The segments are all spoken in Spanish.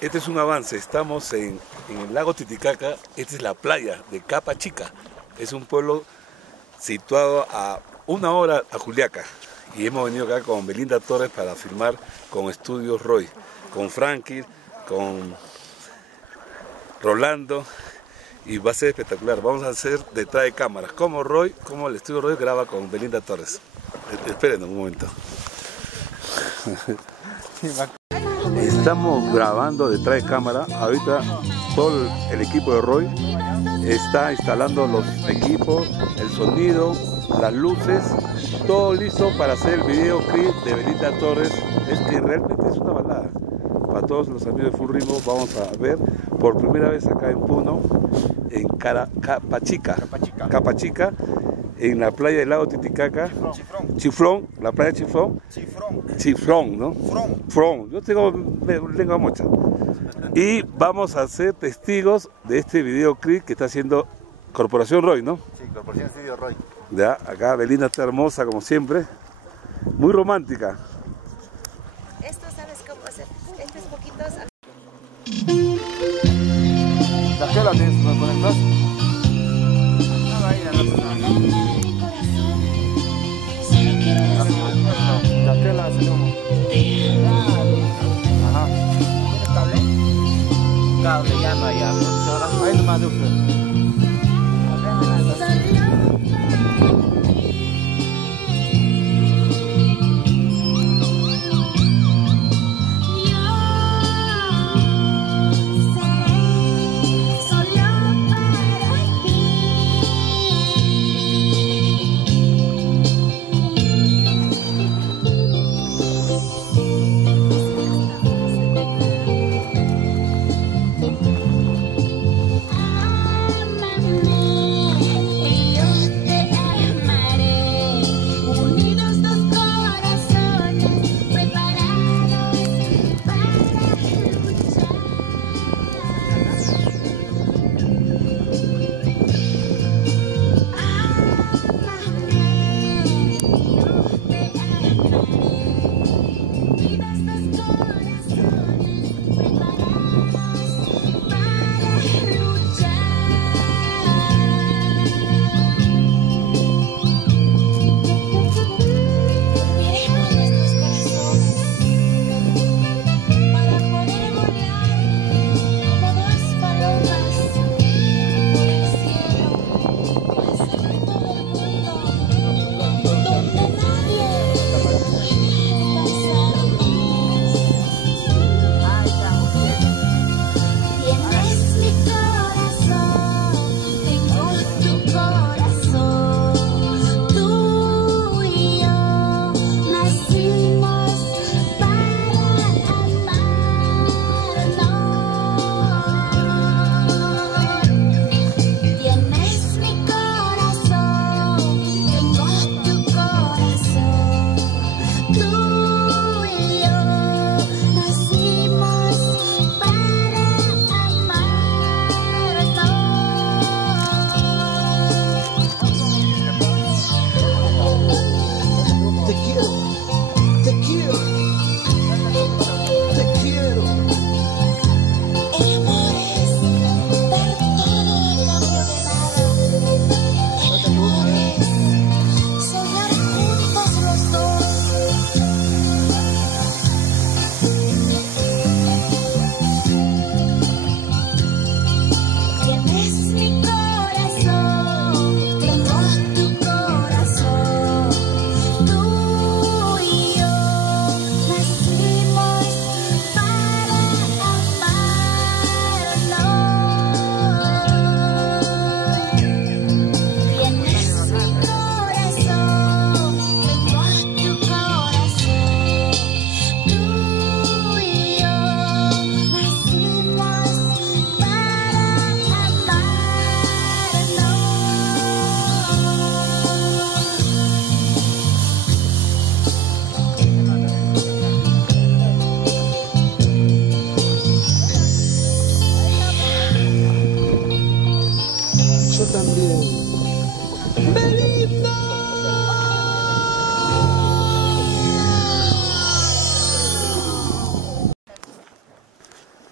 Este es un avance, estamos en el lago Titicaca. Esta es la playa de Capachica. Es un pueblo situado a 1 hora a Juliaca. Y hemos venido acá con Belinda Torres para filmar con Estudios Roy, con Frankie, con Rolando, y va a ser espectacular. Vamos a hacer detrás de cámaras, como el Estudio Roy graba con Belinda Torres. Esperen un momento. Estamos grabando detrás de cámara. Ahorita todo el equipo de Roy está instalando los equipos, el sonido, las luces, todo listo para hacer el videoclip de Belinda Torres. Es que realmente es una balada. Para todos los amigos de Full Ritmo, vamos a ver por primera vez acá en Puno, en Capachica, en la playa del lago Titicaca. Chiflón, la playa Chiflón, ¿no? Front. Yo tengo lengua mocha. Y vamos a ser testigos de este videoclip que está haciendo Corporación Roy, ¿no? Sí, Corporación Estudio Roy. Ya, acá Belinda está hermosa como siempre, muy romántica. Esto sabes cómo hacer, esto es poquito. ¿La tela tienes para conectar? No, ahí la tela hace humo. Ajá. ¿Tienes cable? Cable ya no hay. Ahí nomás de usted.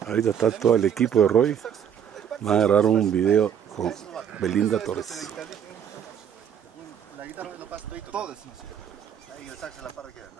Ahorita está todo el equipo de Roy. Van a grabar un video con Belinda Torres. La guitarra lo pasa todo eso. Ahí el saxo en la parra queda.